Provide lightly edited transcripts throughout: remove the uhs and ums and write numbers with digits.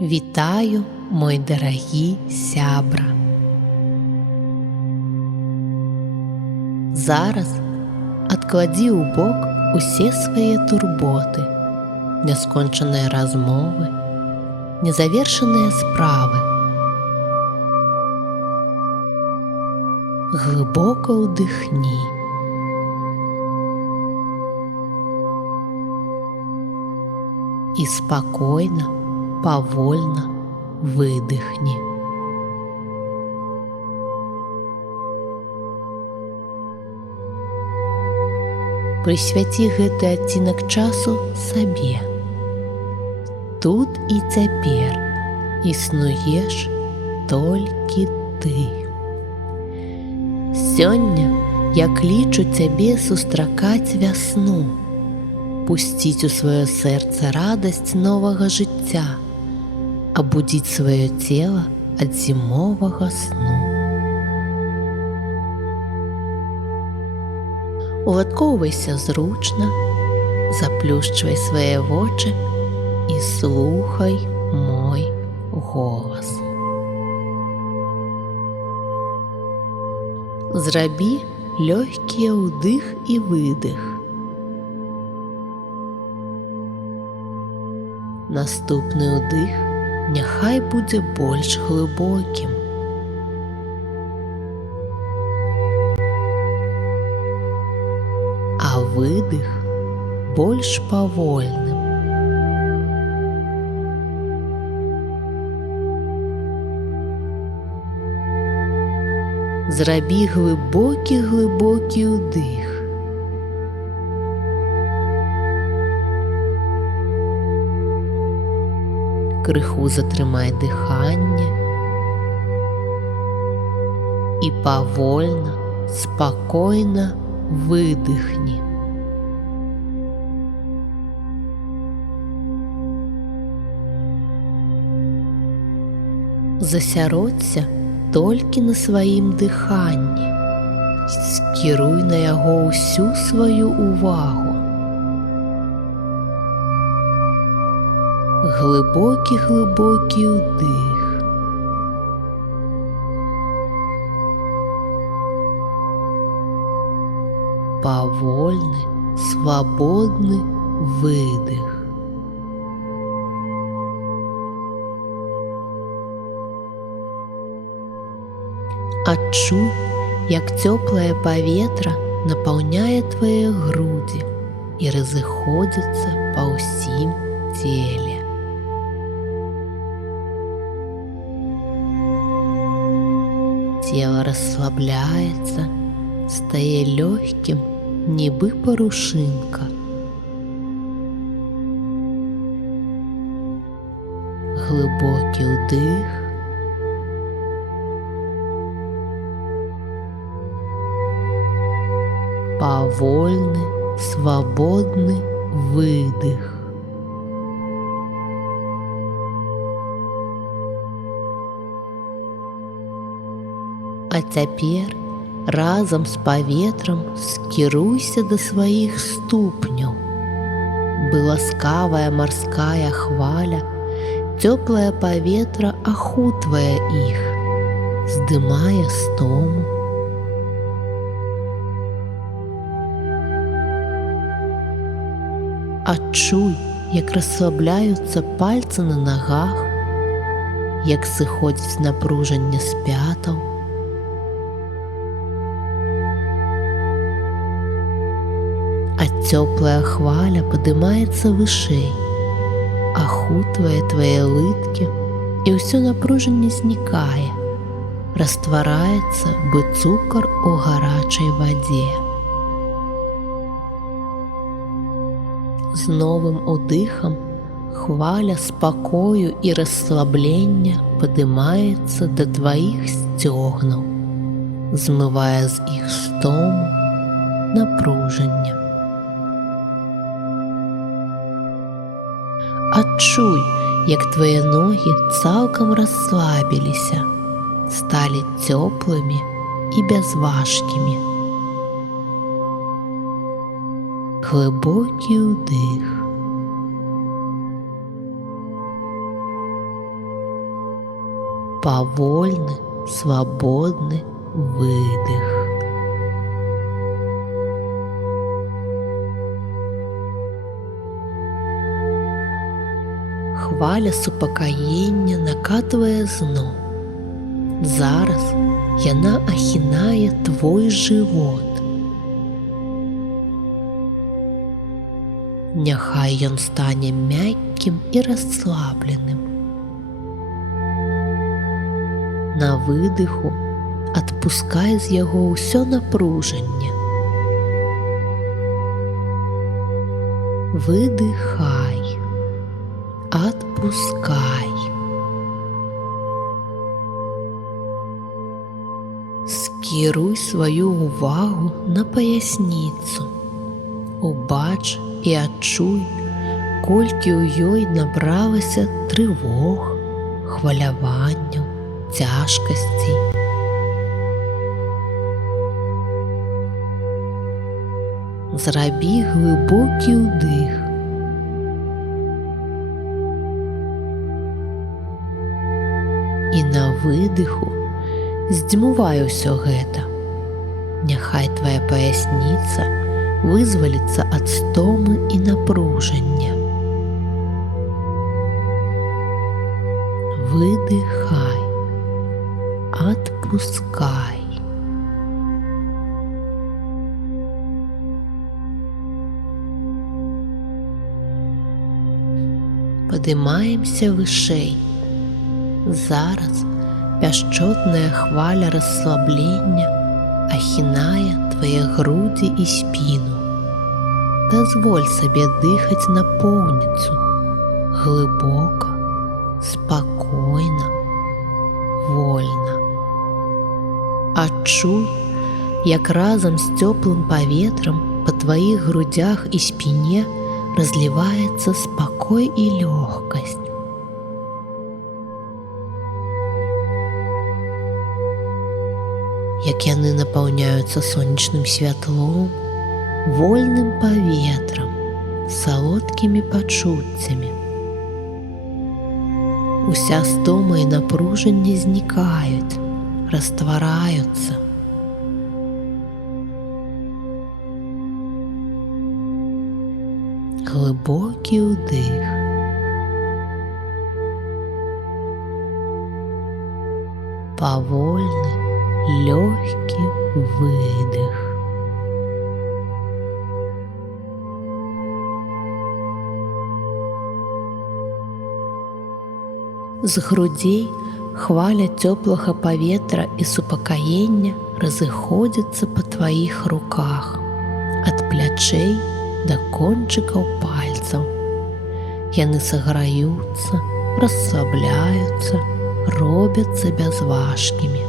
Вітаю, мой дарагі сябра! Зараз адкладзі ў бок усе свае турботы, няскончаныя размовы, незавершаныя справы. Глыбока ўдыхні. І спакойна, павольна выдыхні. Прысвяці гэты адцінак часу сабе. Тут і цяпер існуеш толькі ты. Сёння я клічу цябе сустракаць вясну, пусціць у сваё сэрца радасць новага жыцця, абудзіць сваё цела ад зімовага сну. Уладкоўвайся зручна, заплюшчвай свае вочы і слухай мой голас. Зрабі лёгкі ўдых і выдых. Наступны ўдых няхай будзе больш глыбокім. А выдых больш павольным. Зрабі глыбокі ўдых. Крыху затрымай дыханне і павольна, спакойна выдыхні. Засяродься толькі на сваім дыханні. Скіруй на яго ўсю сваю увагу. Глыбокі ўдых. Павольны, свабодны выдых. Адчуй, як цёплае паветра напаўняе твае грудзі і разыходзіцца па ўсім целе. Цела расслабляецца, стае лёгкім, нібы парушынка. Глыбокі ўдых. Павольны, свабодны выдых. А цяпер разам з паветрам скіруйся да сваіх ступняў. Бы ласкавая марская хваля, цёплае паветра ахутвае іх, здымае стому. Адчуй, як расслабляюцца пальцы на нагах, як сыходзіць напружанне з пятаў. А цёплая хваля падымаецца вышэй, ахутвае твае лыткі, і ўсё напружанне знікае, раствараецца, бы цукар у гарачай вадзе. З новым удыхам хваля спакою і расслаблення падымаецца да тваіх сцёгнаў, змывае з іх стому, напружанне. Адчуй, як твае ногі цалкам расслабіліся, сталі цёплымі і бязважкімі. Глыбокі ўдых. Повольный, свободный выдох. Хваля супакаення накатывае зноў. Зараз яна ахінае твой жывот. Няхай ён стане мяккім і расслабленым. На выдыху адпускай з яго ўсё напружанне. Выдыхай, адпускай. Скіруй сваю увагу на паясніцу. Убач і адчуй, колькі ў ёй набралася трывог, хваляванняў, цяжкасцей. Зрабі глыбокі ўдых. І на выдыху здзьмувай усё гэта. Няхай твая паясніца вызваліцца ад стомы і напружання. Выдыхай, адпускай. Падымаемся вышэй. Зараз пяшчотная хваля расслаблення ахінае твае грудзі і спіну. Дазволь сабе дыхаць напоўніцу, глыбока, спакойна, вольна. Адчуй, як разам з цёплым паветрам па тваіх грудзях і спіне разліваецца спакой і лёгкасць. Як яны напаўняюцца сонечным святлом, вольным паветрам, салодкімі пачуццямі. Уся стома і напружанне знікаюць, раствараюцца. Глыбокі ўдых. Павольны, лёгкі выдых. З грудзей хваля цёплага паветра і супакаення разыходзіцца па тваіх руках, ад плячэй да кончыкаў пальцаў. Яны саграюцца, расслабляюцца, робяцца бязважкімі.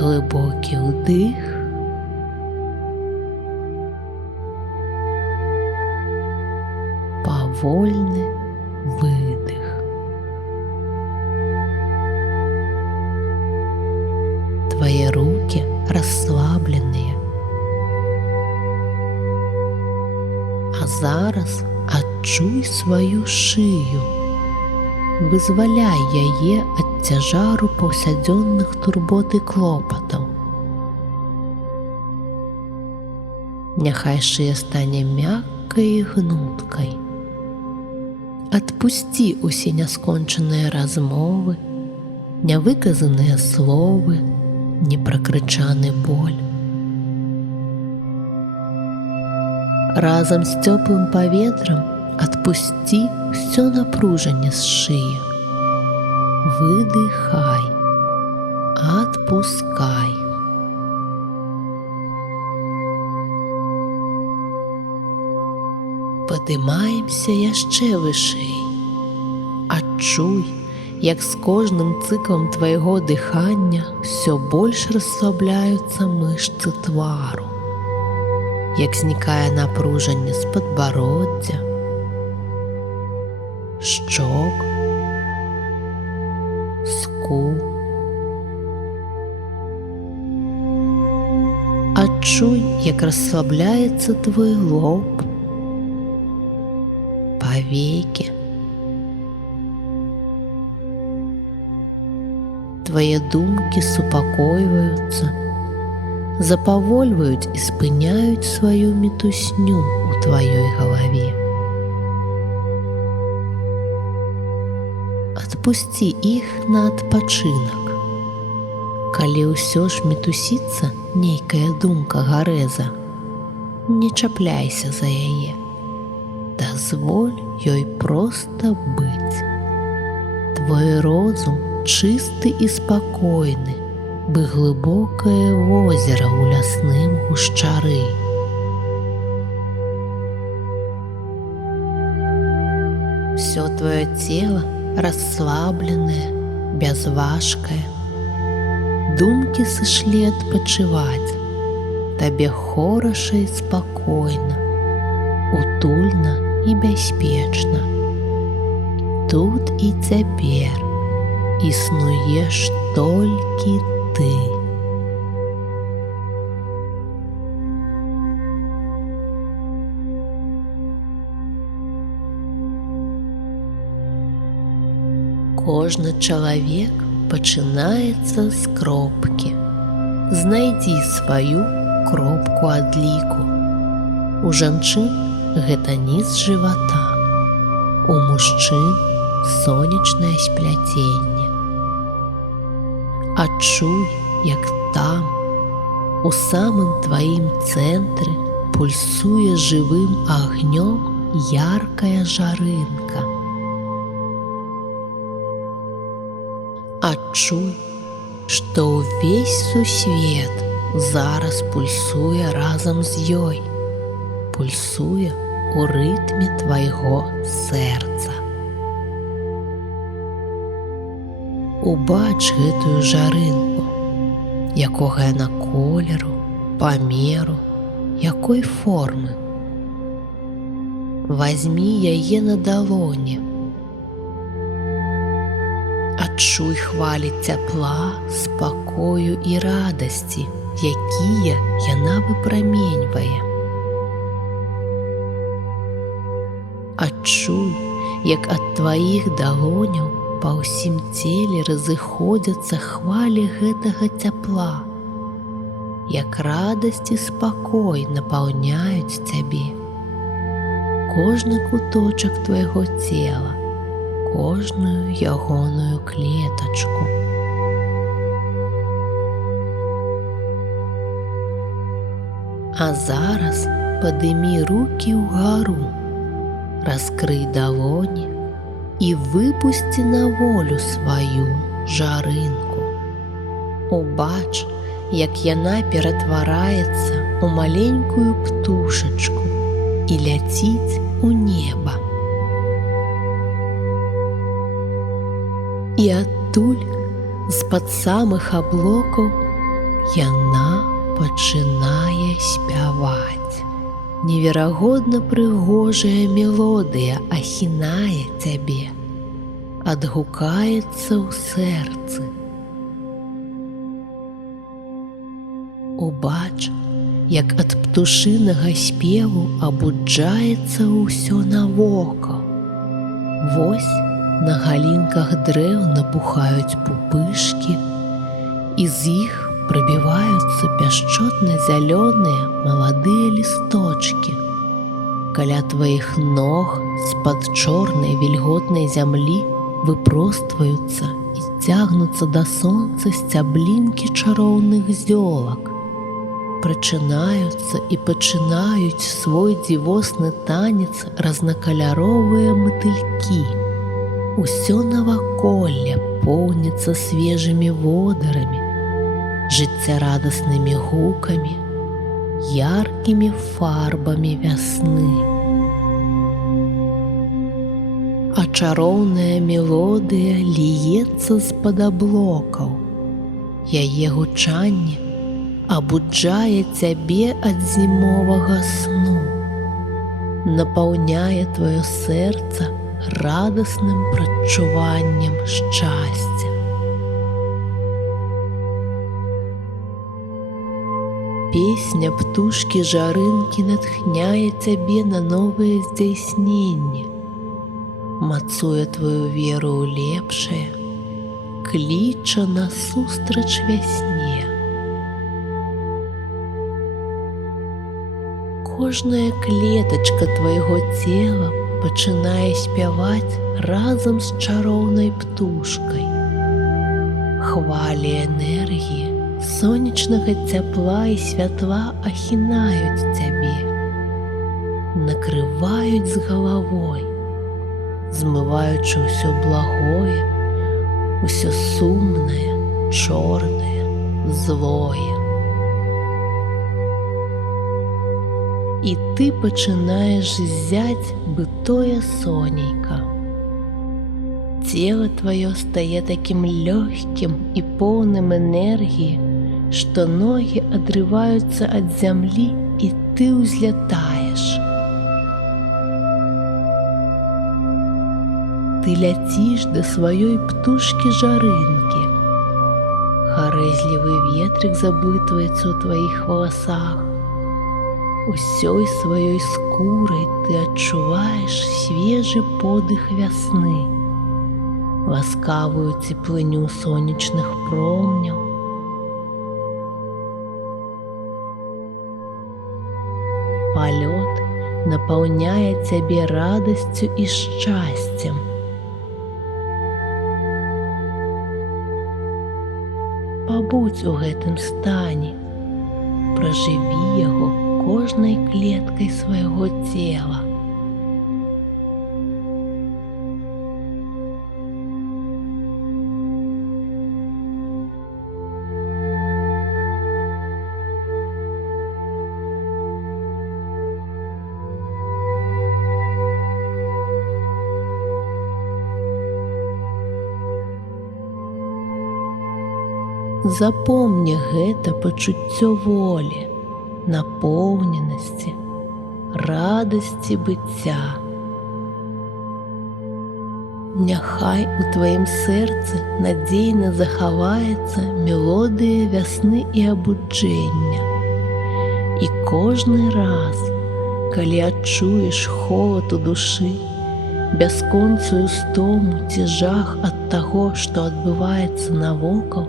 Глыбокі ўдых. Павольны выдых. Твои руки расслабленыя. А зараз адчуй сваю шыю. Вызваляй яе ад цяжару паўсядзённых турбот і клопатаў. Няхай шыя стане мяккай і гнуткай. Адпусці усе няскончаныя размовы, нявыказаныя словы, непракрычаны боль. Разам з цёплым паветрам адпусці ўсё напружанне з шыі. Выдыхай, адпускай. Падымаемся яшчэ вышэй. Адчуй, як з кожным цыклам твайго дыхання ўсё больш расслабляюцца мышцы твару. Як знікае напружанне з падбароддзя, шчок, скул. Адчуй, як расслабляецца твой лоб, павекі, твае думкі супакойваюцца, запавольваюць і спыняюць сваю мітусню ў тваёй галаве. Адпусці іх на адпачынак. Калі ўсё ж мітусіцца нейкая думка гарэза, не чапляйся за яе. Дазволь ёй проста быць. Твой розум чысты і спакойны, бы глыбокае возера ў лясным гушчары. Всё твоё цела расслабленае, бязважкае. Думкі сышлі адпачываць. Табе хораша і спакойна, утульна і бяспечна. Тут і цяпер існуеш толькі ты. Кожны чалавек пачынаецца з кропкі. Знайдзі сваю кропку адліку. У жанчын гэта ніз жывата, у мужчын сонечнае спляценне. Адчуй, як там, у самым тваім цэнтры пульсуе жывым агнём яркая жарынка. Адчуй, што ўвесь сусвет зараз пульсуе разам з ёй, пульсуе ў рытме твайго сэрца. Убач гэтую жарынку, якога яна колеру, памеру, якой формы. Вазьмі яе на далоні. Адчуй хвалі цяпла, спакою і радасці, якія яна выпраменьвае. Адчуй, як ад тваіх далоняў па ўсім целе разыходзяцца хвалі гэтага цяпла, як радасць і спакой напаўняюць цябе. Кожны куточак твайго цела, кожную ягоную клетачку. А зараз падымі рукі ўгару, раскрый далоні і выпусці на волю сваю жарынку. Убач, як яна ператвараецца ў маленькую птушачку і ляціць у неба. І адтуль, з-пад самых аблокаў, яна пачынае спяваць. Неверагодна прыгожая мелодыя ахінае цябе, адгукаецца ў сэрцы. Убач, як ад птушынага спеву абуджаецца ўсё навокал. Вось на галінках дрэў набухаюць пупышкі, і з іх прабіваюцца пяшчотна-зялёныя маладыя лісточкі. Каля тваіх ног з-пад чорнай вільготнай зямлі выпростваюцца і цягнуцца да сонца сцяблінкі чароўных зёлак. Прачынаюцца і пачынаюць свой дзівосны танец разнакаляровыя матылькі. Усё наваколле поўніцца свежымі водарамі, жыццярадаснымі гукамі, яркімі фарбамі вясны. А чароўная мелодыя ліецца з-пад аблокаў. Яе гучанне абуджае цябе ад зімовага сну, напаўняе тваё сэрца радасным прадчуваннем шчасця. Песня птушкі-жарынкі натхняе цябе на новыя здзяйсненні, мацуе тваю веру ў лепшае, кліча насустрач вясне. Кожная клетачка твайго цела пачынае спяваць разам з чароўнай птушкай. Хвалі энергіі, сонечнага цяпла і святла ахінаюць цябе, накрываюць з галавой, змываючы ўсё благое, усё сумнае, чорнае, злое. І ты пачынаеш ззяць бытое сонейка. Цела твоё стае такім лёгкім і поўным энергіі, што ногі адрываюцца ад зямлі, і ты ўзлятаеш. Ты ляціш да сваёй птушкі-жарынкі. Гарэзлівы ветрык заблытваецца ў тваіх валасах. Усёй сваёй скурай ты адчуваеш свежы подых вясны, ласкавую цеплыню сонечных промняў. Палёт напаўняе цябе радасцю і шчасцем. Пабудзь у гэтым стане, пражыві яго кожнай клеткай свайго цела. Запомні гэта пачуццё волі, напоўненасці, радасці быцця. Няхай у тваім сэрцы надзейна захаваецца мелодыя вясны і абуджэння. І кожны раз, калі адчуеш холад у душы, бясконцую стому ці жах ад таго, што адбываецца навокал,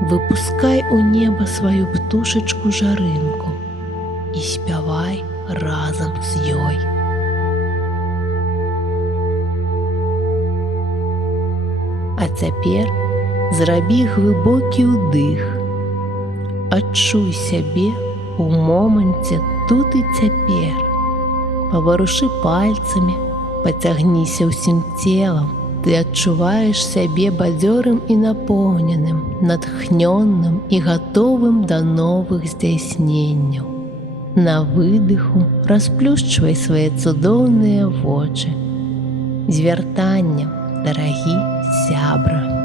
выпускай у неба сваю птушачку-жарынку і спявай разам з ёй. А цяпер зрабі глыбокі ўдых. Адчуй сябе у моманце тут і цяпер. Паварушы пальцамі, пацягніся ўсім целам. Ты адчуваеш сябе бадзёрым і напоўненым, натхнённым і гатовым да новых здзяйсненняў. На выдыху расплюшчвай свае цудоўныя вочы. З вяртаннем, дарагі сябра!